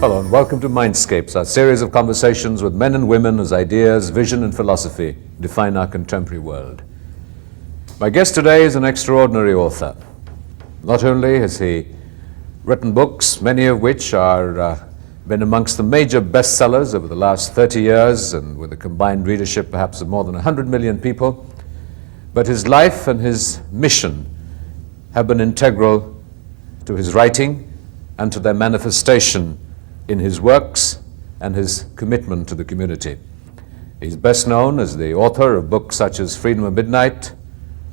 Hello and welcome to Mindscapes, our series of conversations with men and women whose ideas, vision and philosophy define our contemporary world. My guest today is an extraordinary author. Not only has he written books, many of which are been amongst the major bestsellers over the last 30 years and with a combined readership perhaps of more than 100 million people, but his life and his mission have been integral to his writing and to their manifestation in his works and his commitment to the community. He's best known as the author of books such as Freedom at Midnight,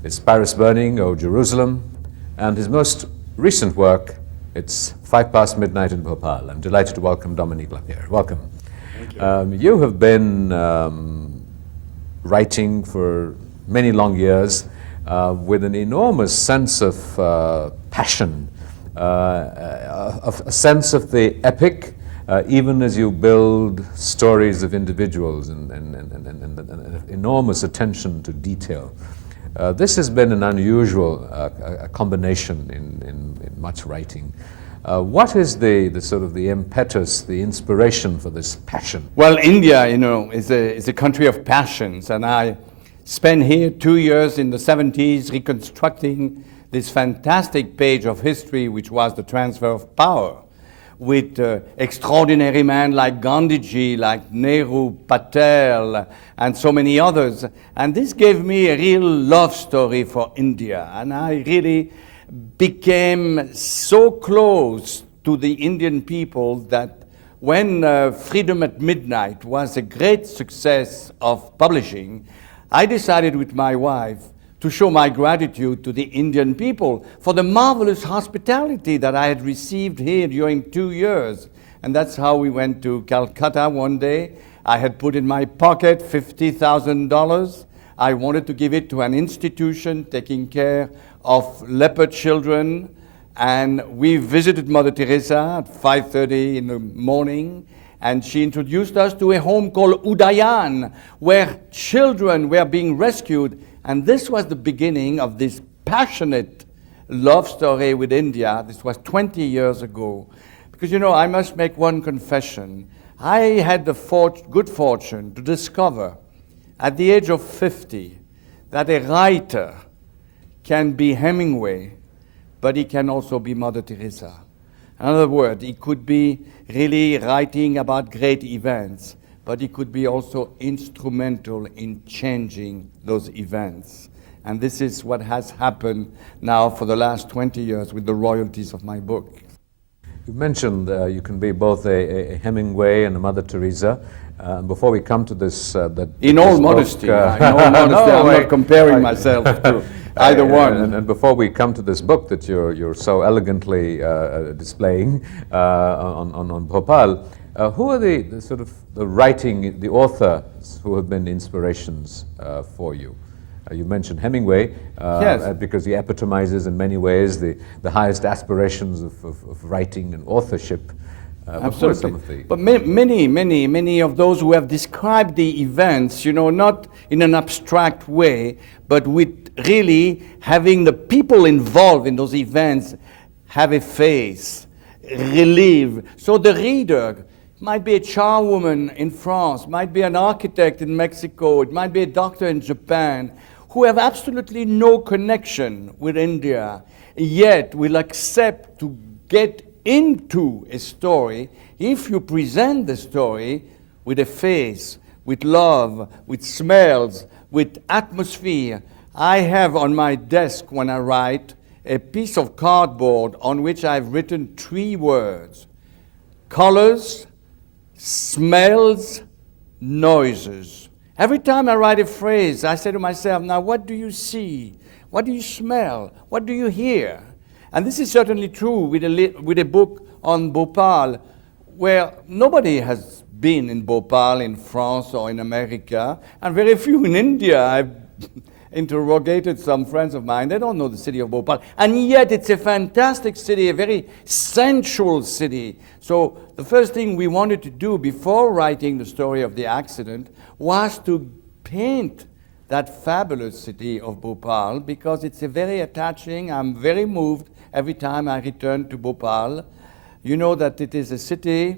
It's Paris Burning, O Jerusalem, and his most recent work, It's 5 past Midnight in Bhopal. I'm delighted to welcome Dominique Lapierre. Welcome. Thank you. You have been writing for many long years with an enormous sense of passion, of a sense of the epic, even as you build stories of individuals and enormous attention to detail. This has been an unusual combination in much writing. What is the sort of the impetus, the inspiration for this passion? Well, India, is a country of passions, and I spent here 2 years in the 70s reconstructing this fantastic page of history, which was the transfer of power, with extraordinary men like Gandhiji, like Nehru, Patel, and so many others. And this gave me a real love story for India. And I really became so close to the Indian people that when Freedom at Midnight was a great success of publishing, I decided with my wife to show my gratitude to the Indian people for the marvelous hospitality that I had received here during 2 years. And that's how we went to Calcutta one day. I had put in my pocket $50,000. I wanted to give it to an institution taking care of leper children. And we visited Mother Teresa at 5:30 in the morning. And she introduced us to a home called Udayan, where children were being rescued. And this was the beginning of this passionate love story with India. This was 20 years ago. Because, I must make one confession. I had the good fortune to discover at the age of 50 that a writer can be Hemingway, but he can also be Mother Teresa. In other words, he could be really writing about great events, but he could be also instrumental in changing those events. And this is what has happened now for the last 20 years with the royalties of my book. You mentioned you can be both a Hemingway and a Mother Teresa. Before we come to this... in all modesty, I'm not comparing myself to either one. And before we come to this book that you're so elegantly displaying on Bhopal, who are the authors who have been inspirations for you? You mentioned Hemingway, yes, because he epitomizes in many ways the highest aspirations of writing and authorship. Absolutely. But many of those who have described the events, not in an abstract way, but with really having the people involved in those events have a face, relive. So the reader might be a charwoman in France, might be an architect in Mexico, it might be a doctor in Japan, who have absolutely no connection with India, yet will accept to get into a story if you present the story with a face, with love, with smells, with atmosphere. I have on my desk when I write a piece of cardboard on which I've written 3 words: colors, smells, noises. Every time I write a phrase, I say to myself, now what do you see? What do you smell? What do you hear? And this is certainly true with a book on Bhopal, where nobody has been in Bhopal in France or in America, and very few in India. I've interrogated some friends of mine. They don't know the city of Bhopal. And yet it's a fantastic city, a very sensual city. So the first thing we wanted to do before writing the story of the accident was to paint that fabulous city of Bhopal, because it's a very attaching. I'm very moved every time I return to Bhopal. You know that it is a city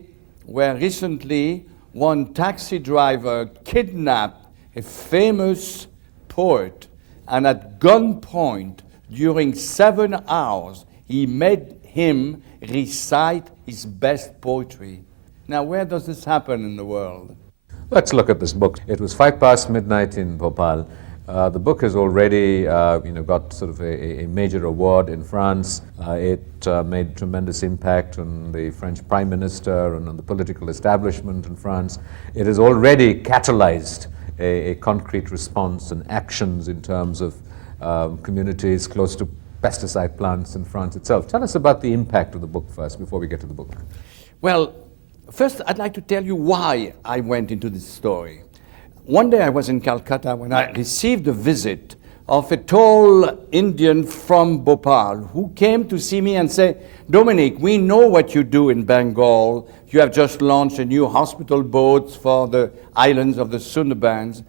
where recently one taxi driver kidnapped a famous poet, and at gunpoint, during 7 hours, he made him recite his best poetry. Now, where does this happen in the world? Let's look at this book. It was midnight in Bhopal. The book has already got sort of a major award in France. It made tremendous impact on the French Prime Minister and on the political establishment in France. It has already catalyzed a concrete response and actions in terms of communities close to pesticide plants in France itself. Tell us about the impact of the book first, before we get to the book. Well, first I'd like to tell you why I went into this story. One day I was in Calcutta when I received a visit of a tall Indian from Bhopal who came to see me and said, Dominique, we know what you do in Bengal. You have just launched a new hospital boat for the islands of the Sundarbans.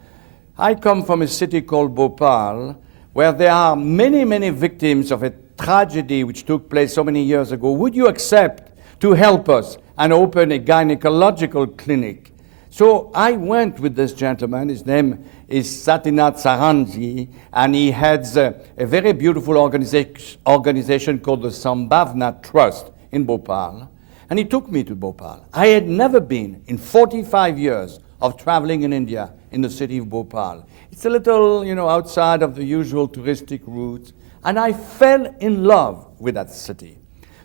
I come from a city called Bhopal, where there are many, many victims of a tragedy which took place so many years ago. Would you accept to help us and open a gynecological clinic? So I went with this gentleman. His name is Satinath Sarangi, and he heads a very beautiful organization called the Sambhavna Trust in Bhopal. And he took me to Bhopal. I had never been in 45 years of traveling in India in the city of Bhopal. It's a little, outside of the usual touristic routes, and I fell in love with that city.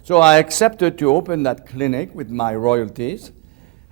So I accepted to open that clinic with my royalties,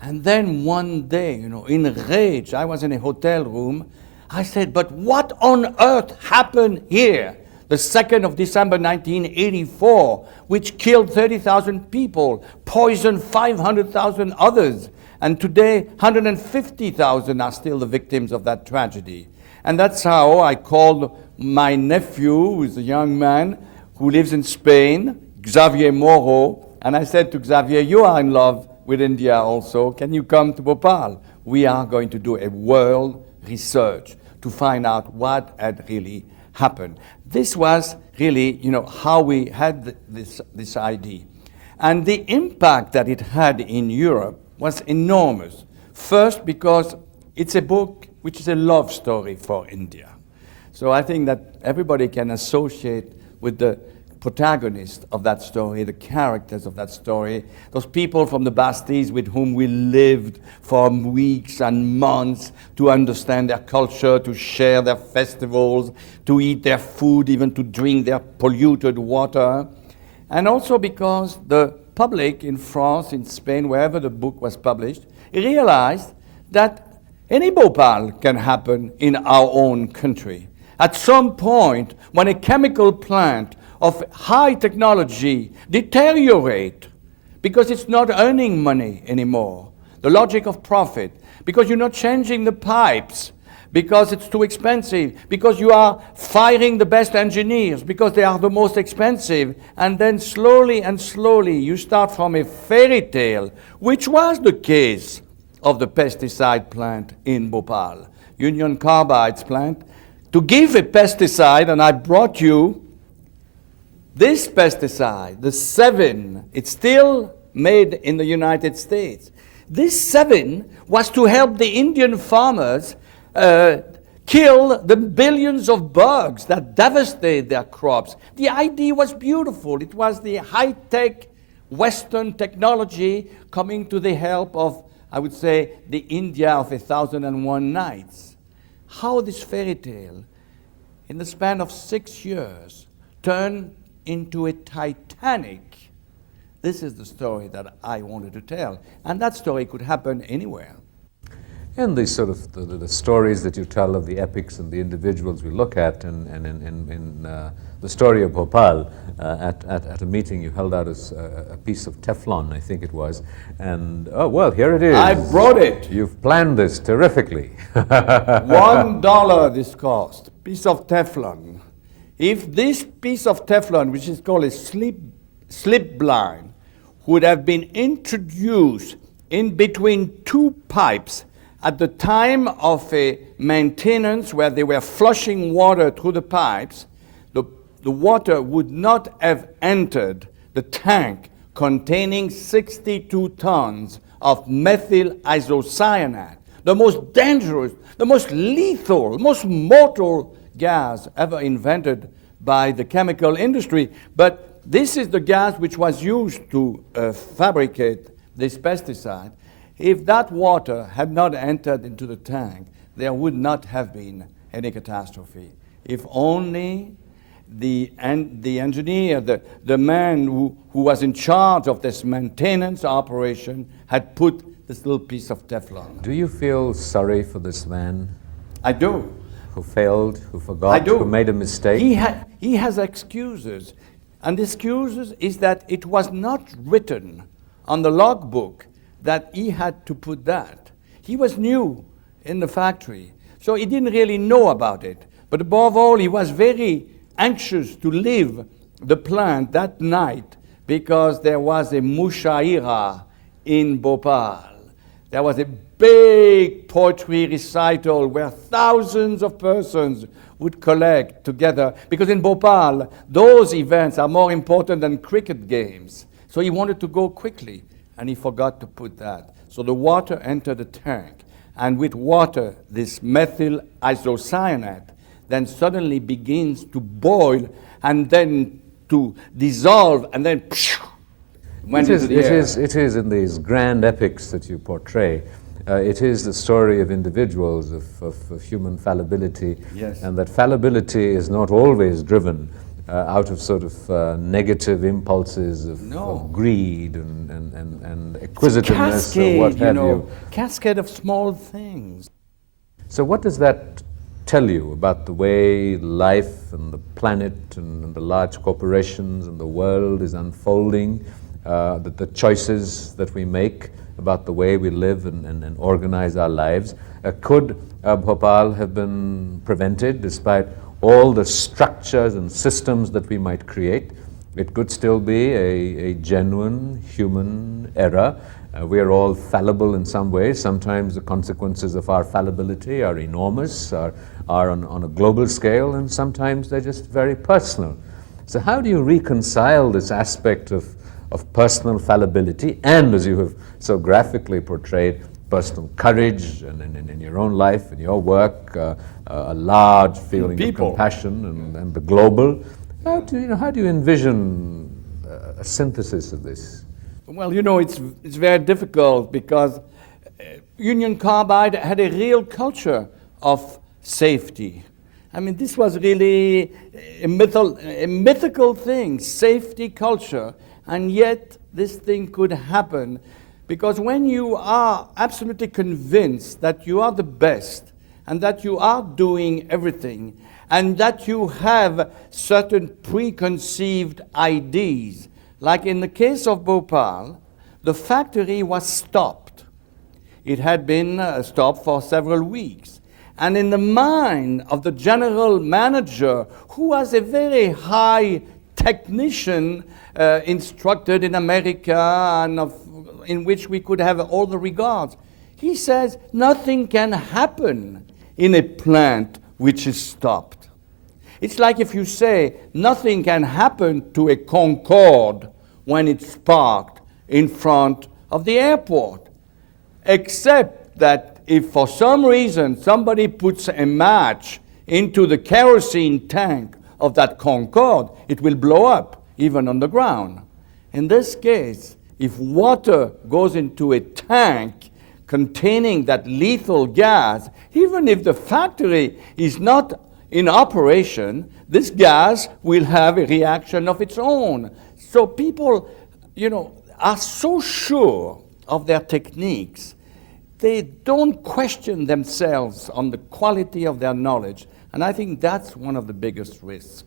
and then one day, in rage, I was in a hotel room, I said, but what on earth happened here? The 2nd of December 1984, which killed 30,000 people, poisoned 500,000 others, and today 150,000 are still the victims of that tragedy. And that's how I called my nephew, who is a young man who lives in Spain, Xavier Moro, and I said to Xavier, you are in love with India also. Can you come to Bhopal? We are going to do a world research to find out what had really happened. This was really, how we had this idea. And the impact that it had in Europe was enormous. First, because it's a book which is a love story for India. So I think that everybody can associate with the protagonist of that story, the characters of that story, those people from the Basties with whom we lived for weeks and months to understand their culture, to share their festivals, to eat their food, even to drink their polluted water. And also because the public in France, in Spain, wherever the book was published, realized that any Bhopal can happen in our own country. At some point, when a chemical plant of high technology deteriorate because it's not earning money anymore, the logic of profit, because you're not changing the pipes, because it's too expensive, because you are firing the best engineers, because they are the most expensive, and then slowly and slowly you start from a fairy tale, which was the case of the pesticide plant in Bhopal, Union Carbide's plant, to give a pesticide, and I brought you this pesticide, the 7, it's still made in the United States. This 7 was to help the Indian farmers kill the billions of bugs that devastate their crops. The idea was beautiful. It was the high-tech Western technology coming to the help of, I would say, the India of 1001 Nights. How this fairy tale, in the span of 6 years, turned into a Titanic. This is the story that I wanted to tell. And that story could happen anywhere. And the sort of the stories that you tell of the epics and the individuals we look at in the story of Bhopal, at a meeting you held out as a piece of Teflon, I think it was, and oh well, here it is. I brought it. You've planned this terrifically. $1 this cost, piece of Teflon. If this piece of Teflon, which is called a slip blind, would have been introduced in between 2 pipes at the time of a maintenance where they were flushing water through the pipes, the water would not have entered the tank containing 62 tons of methyl isocyanate, the most dangerous, the most lethal, most mortal gas ever invented by the chemical industry. But this is the gas which was used to fabricate this pesticide. If that water had not entered into the tank, there would not have been any catastrophe. If only the engineer, the man who was in charge of this maintenance operation had put this little piece of Teflon. Do you feel sorry for this man? I do. Who failed, who forgot, I do. who made a mistake? He has excuses. And the excuses is that it was not written on the logbook that he had to put that. He was new in the factory, so he didn't really know about it. But above all, he was very anxious to leave the plant that night because there was a mushaira in Bhopal. There was a big poetry recital where thousands of persons would collect together, because in Bhopal, those events are more important than cricket games. So he wanted to go quickly, and he forgot to put that. So the water entered the tank, and with water, this methyl isocyanate then suddenly begins to boil and then to dissolve, and then went into the air. It is in these grand epics that you portray. It is the story of individuals, of human fallibility, Yes. and that fallibility is not always driven out of sort of negative impulses of greed and acquisitiveness or what have you. Cascade of small things. So what does that tell you about the way life and the planet and the large corporations and the world is unfolding, the choices that we make about the way we live and organize our lives? Could Bhopal have been prevented despite all the structures and systems that we might create? It could still be a genuine human error. We are all fallible in some ways. Sometimes the consequences of our fallibility are enormous, are on a global scale, and sometimes they're just very personal. So how do you reconcile this aspect of personal fallibility and, as you have so graphically portrayed, personal courage and in your own life, in your work, a large feeling of compassion and the global? How do you envision a synthesis of this? Well, it's very difficult because Union Carbide had a real culture of safety. I mean, this was really a mythical thing, safety culture, and yet this thing could happen because when you are absolutely convinced that you are the best and that you are doing everything and that you have certain preconceived ideas, like in the case of Bhopal, the factory was stopped. It had been stopped for several weeks. And in the mind of the general manager, who was a very high technician instructed in America and in which we could have all the regards, he says nothing can happen in a plant which is stopped. It's like if you say nothing can happen to a Concorde when it's parked in front of the airport, except that if for some reason somebody puts a match into the kerosene tank of that Concorde, it will blow up, even on the ground. In this case, if water goes into a tank containing that lethal gas, even if the factory is not in operation, this gas will have a reaction of its own. So people, are so sure of their techniques, they don't question themselves on the quality of their knowledge. And I think that's one of the biggest risks.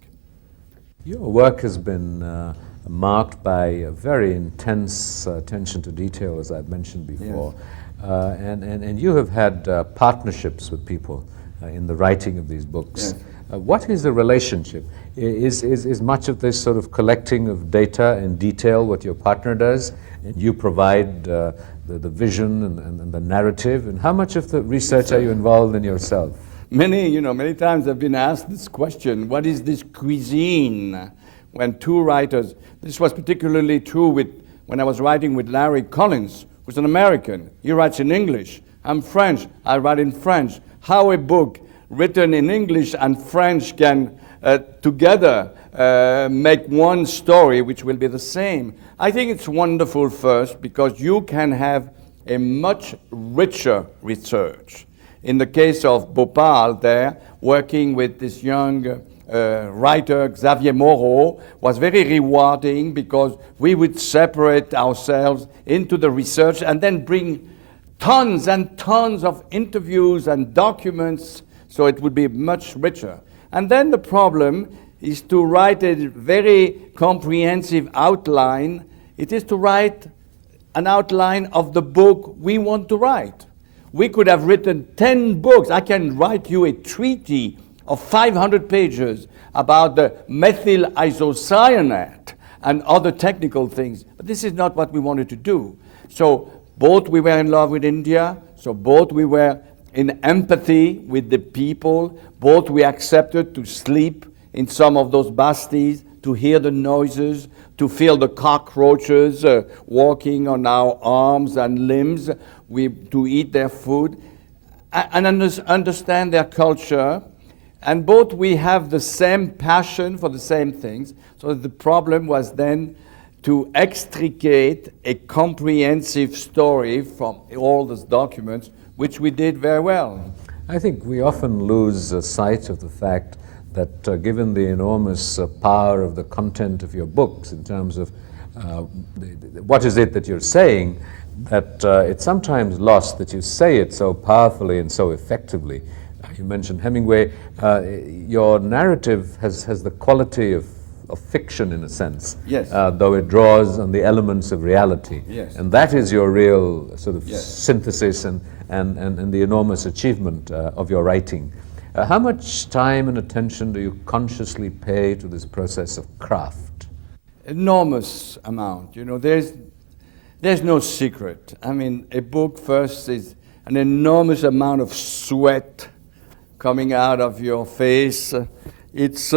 Your work has been marked by a very intense attention to detail, as I've mentioned before. Yes. And you have had partnerships with people in the writing of these books. Yes. What is the relationship? Is much of this sort of collecting of data and detail what your partner does, and you provide the vision and the narrative? And how much of the research are you involved in yourself? Many times I've been asked this question, what is this cuisine? When two writers, this was particularly true with when I was writing with Larry Collins, who's an American. He writes in English. I'm French. I write in French. How a book written in English and French can together make one story which will be the same. I think it's wonderful first because you can have a much richer research. In the case of Bhopal there, working with this young writer, Xavier Moreau, was very rewarding because we would separate ourselves into the research and then bring tons and tons of interviews and documents, so it would be much richer. And then the problem is to write a very comprehensive outline. It is to write an outline of the book we want to write. We could have written 10 books. I can write you a treaty of 500 pages about the methyl isocyanate and other technical things. But this is not what we wanted to do. So both we were in love with India, so both we were in empathy with the people, both we accepted to sleep in some of those bastis, to hear the noises, to feel the cockroaches walking on our arms and limbs, to eat their food, and understand their culture. And both we have the same passion for the same things. So the problem was then to extricate a comprehensive story from all those documents, which we did very well. I think we often lose sight of the fact that given the enormous power of the content of your books in terms of what is it that you're saying, that it's sometimes lost that you say it so powerfully and so effectively. You mentioned Hemingway. Your narrative has the quality of fiction in a sense, yes. Though it draws on the elements of reality. Yes. And that is your real sort of yes. synthesis and the enormous achievement of your writing. How much time and attention do you consciously pay to this process of craft? Enormous amount. You know, there's no secret. I mean, a book first is an enormous amount of sweat coming out of your face. It's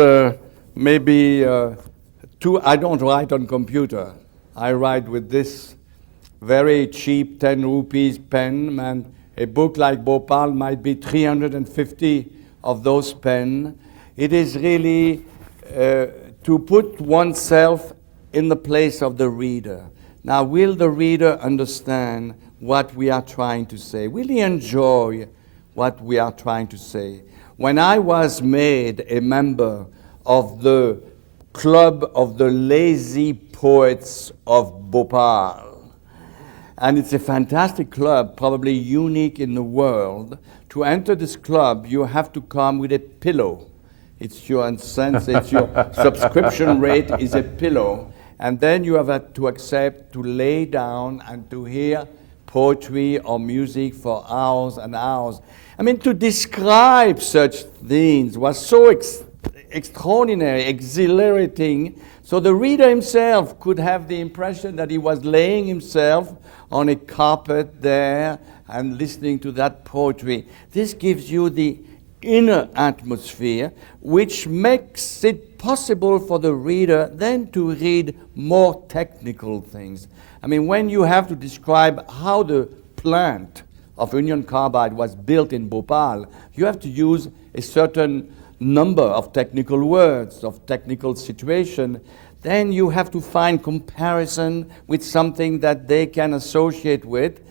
maybe I don't write on computer. I write with this very cheap 10 rupees pen, and a book like Bhopal might be 350 of those pen. It is really to put oneself in the place of the reader. Now, will the reader understand what we are trying to say? Will he enjoy what we are trying to say? When I was made a member of the Club of the Lazy Poets of Bhopal, and it's a fantastic club, probably unique in the world. To enter this club, you have to come with a pillow. It's your subscription rate is a pillow. And then you have to accept to lay down and to hear poetry or music for hours and hours. I mean, to describe such things was so extraordinary, exhilarating, so the reader himself could have the impression that he was laying himself on a carpet there and listening to that poetry. This gives you the inner atmosphere, which makes it possible for the reader then to read more technical things. I mean, when you have to describe how the plant of Union Carbide was built in Bhopal, you have to use a certain number of technical words, of technical situation. Then you have to find comparison with something that they can associate with,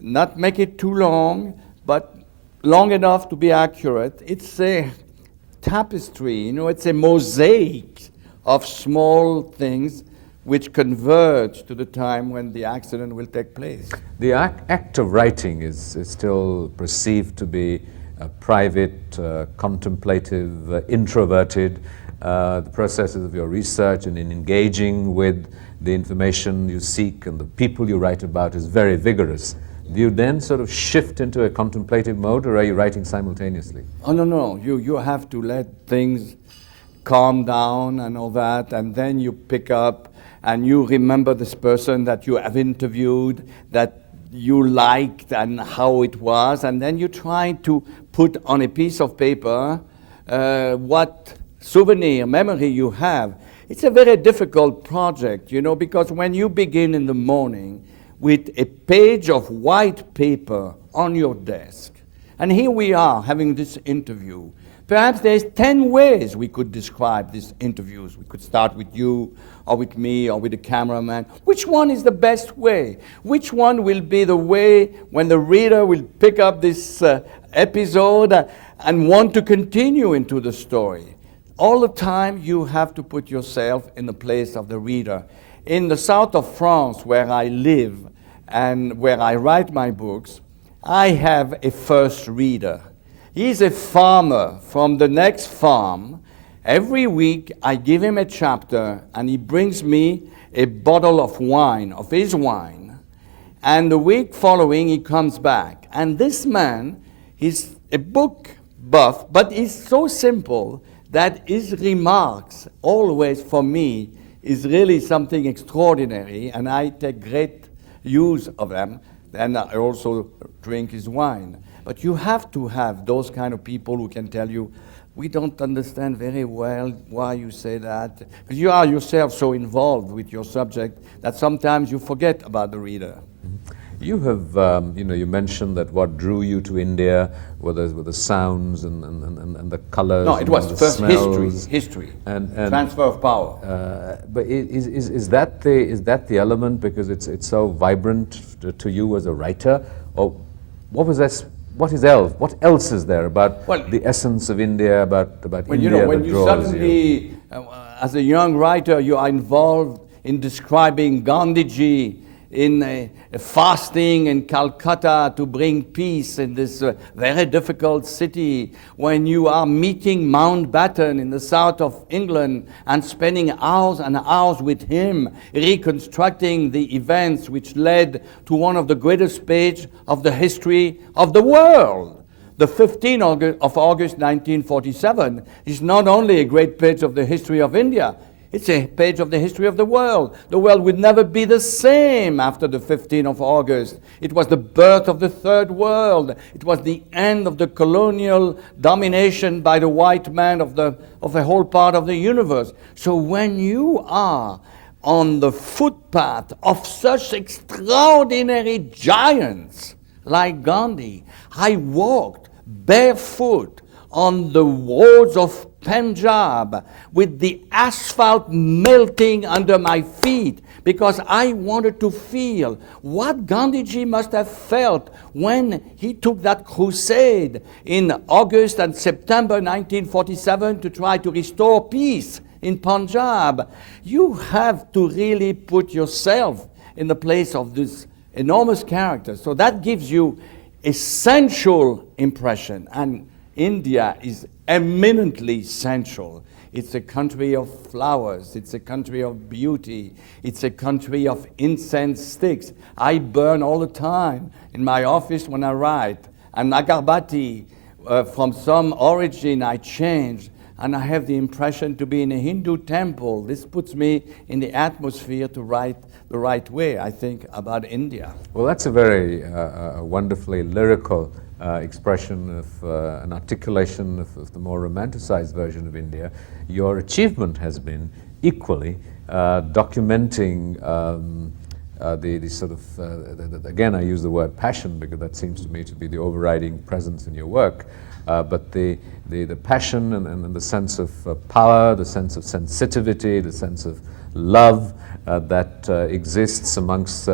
not make it too long, but long enough to be accurate. It's a tapestry, you know, it's a mosaic of small things which converge to the time when the accident will take place. The act of writing is still perceived to be private, contemplative, introverted. The processes of your research and in engaging with the information you seek and the people you write about is very vigorous. Do you then sort of shift into a contemplative mode, or are you writing simultaneously? Oh, no. You have to let things calm down and all that, and then you pick up and you remember this person that you have interviewed, that you liked and how it was, and then you try to put on a piece of paper what souvenir, memory you have. It's a very difficult project, you know, because when you begin in the morning with a page of white paper on your desk, and here we are having this interview. Perhaps there's 10 ways we could describe these interviews. We could start with you, or with me, or with the cameraman. Which one is the best way? Which one will be the way when the reader will pick up this episode and want to continue into the story? All the time you have to put yourself in the place of the reader. In the south of France, where I live and where I write my books, I have a first reader. He's a farmer from the next farm. Every week I give him a chapter and he brings me a bottle of wine, of his wine. And the week following he comes back. And this man, he's a book buff, but he's so simple that his remarks always for me is really something extraordinary, and I take great use of them. And I also drink his wine. But you have to have those kind of people who can tell you, we don't understand very well why you say that. Because you are yourself so involved with your subject that sometimes you forget about the reader. You have, you mentioned that what drew you to India were the sounds and the colors. No, it was the first smells. history, and transfer of power. But is that the element because it's so vibrant to you as a writer, or what was this? What else is there about the essence of India, about India when that you draws suddenly, as a young writer, you are involved in describing Gandhiji in fasting in Calcutta to bring peace in this very difficult city, when you are meeting Mountbatten in the south of England and spending hours and hours with him, reconstructing the events which led to one of the greatest pages of the history of the world. The 15th of August 1947 is not only a great page of the history of India, it's a page of the history of the world. The world would never be the same after the 15th of August. It was the birth of the third world. It was the end of the colonial domination by the white man of a whole part of the universe. So when you are on the footpath of such extraordinary giants like Gandhi, I walked barefoot on the roads of Punjab with the asphalt melting under my feet, because I wanted to feel what Gandhiji must have felt when he took that crusade in August and September 1947 to try to restore peace in Punjab. You have to really put yourself in the place of this enormous character. So that gives you a sensual impression, and India is eminently sensual. It's a country of flowers, it's a country of beauty, it's a country of incense sticks. I burn all the time in my office when I write. And agarbatti, from some origin I changed, and I have the impression to be in a Hindu temple. This puts me in the atmosphere to write the right way, I think, about India. Well, that's a very wonderfully lyrical expression of an articulation of the more romanticized version of India. Your achievement has been equally documenting the sort of, again I use the word passion because that seems to me to be the overriding presence in your work, but the passion and the sense of power, the sense of sensitivity, the sense of love that exists amongst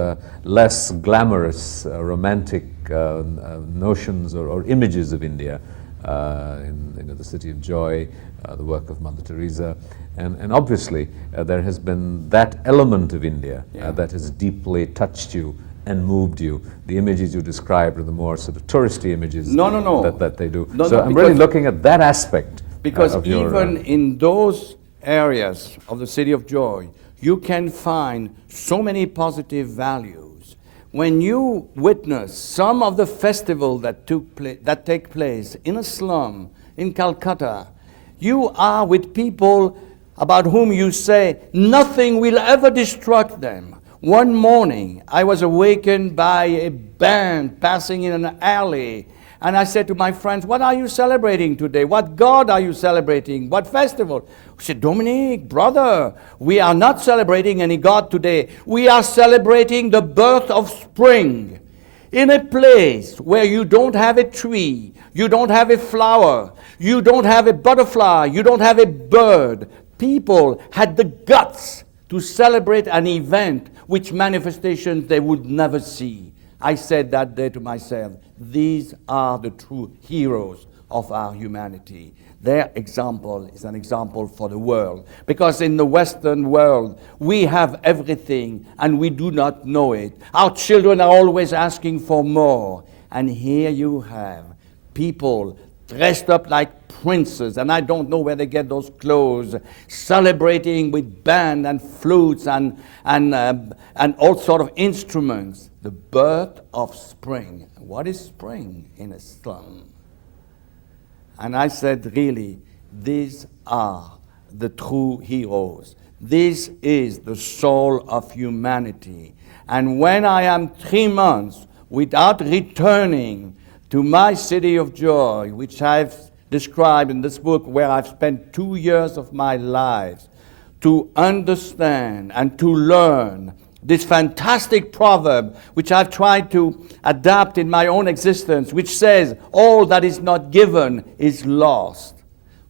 less glamorous romantic notions or images of India, in the City of Joy, the work of Mother Teresa, and obviously there has been that element of India that has deeply touched you and moved you. The images you described are the more sort of touristy images that they do. So I'm really looking at that aspect. Because even in those areas of the City of Joy, you can find so many positive values. When you witness some of the festivals that take place in a slum in Calcutta, you are with people about whom you say nothing will ever distract them. One morning, I was awakened by a band passing in an alley, And I said to my friends, what are you celebrating today? What God are you celebrating? What festival? I said, Dominique, brother, we are not celebrating any God today. We are celebrating the birth of spring. In a place where you don't have a tree, you don't have a flower, you don't have a butterfly, you don't have a bird, people had the guts to celebrate an event which manifestations they would never see. I said that day to myself, these are the true heroes of our humanity. Their example is an example for the world. Because in the Western world, we have everything and we do not know it. Our children are always asking for more. And here you have people dressed up like princes, and I don't know where they get those clothes, celebrating with band and flutes and all sort of instruments. The birth of spring. What is spring in a slum? And I said, really, these are the true heroes. This is the soul of humanity. And when I am 3 months without returning to my city of joy, which I've described in this book, where I've spent 2 years of my life to understand and to learn this fantastic proverb, which I've tried to adapt in my own existence, which says, all that is not given is lost.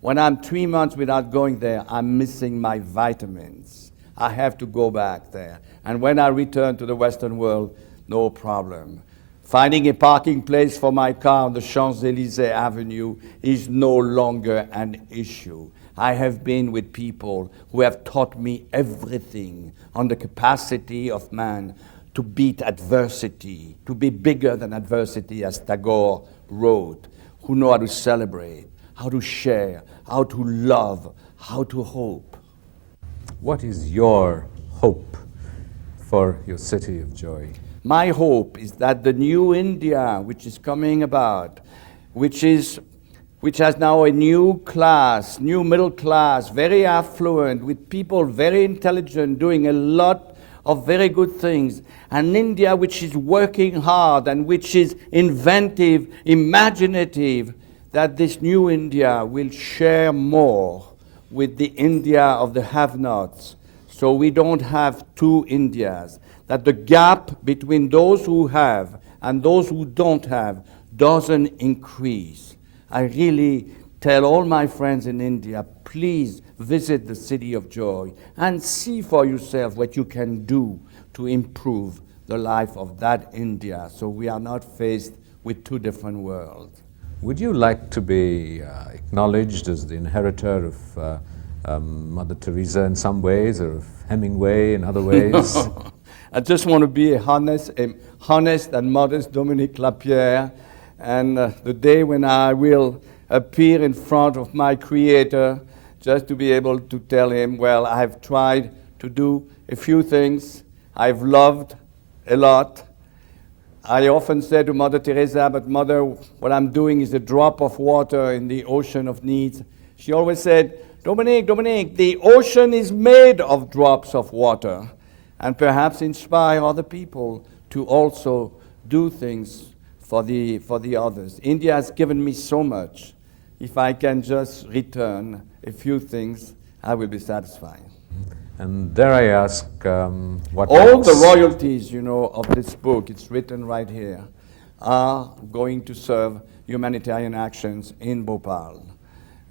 When I'm 3 months without going there, I'm missing my vitamins. I have to go back there. And when I return to the Western world, no problem. Finding a parking place for my car on the Champs-Élysées Avenue is no longer an issue. I have been with people who have taught me everything on the capacity of man to beat adversity, to be bigger than adversity, as Tagore wrote, who know how to celebrate, how to share, how to love, how to hope. What is your hope for your city of joy? My hope is that the new India, which is coming about, which has now a new class, new middle class, very affluent, with people very intelligent, doing a lot of very good things. An India which is working hard and which is inventive, imaginative, that this new India will share more with the India of the have-nots. So we don't have two Indias. That the gap between those who have and those who don't have doesn't increase. I really tell all my friends in India, please visit the City of Joy and see for yourself what you can do to improve the life of that India, so we are not faced with two different worlds. Would you like to be acknowledged as the inheritor of Mother Teresa in some ways, or of Hemingway in other ways? I just want to be a honest and modest Dominique Lapierre, and the day when I will appear in front of my Creator, just to be able to tell Him, well, I've tried to do a few things, I've loved a lot. I often say to Mother Teresa, but Mother, what I'm doing is a drop of water in the ocean of needs. She always said, Dominique, the ocean is made of drops of water. And perhaps inspire other people to also do things for the others. India has given me so much. If I can just return a few things, I will be satisfied. And dare I ask, what all else? The royalties, of this book, it's written right here, are going to serve humanitarian actions in Bhopal.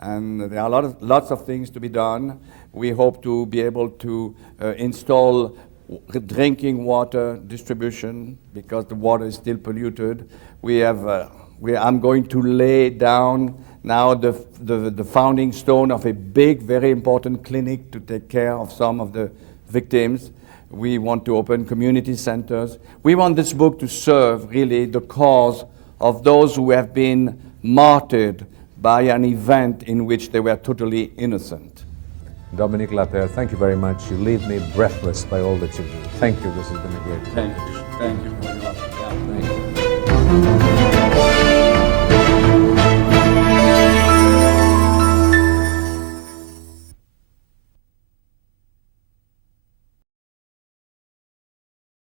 And there are lots of things to be done. We hope to be able to install drinking water distribution, because the water is still polluted. I'm going to lay down now the founding stone of a big, very important clinic to take care of some of the victims. We want to open community centers. We want this book to serve really the cause of those who have been martyred by an event in which they were totally innocent. Dominique Lapierre, thank you very much. You leave me breathless by all that you do. Thank you. This has been a great pleasure. Thank you very much. Yeah, thank you.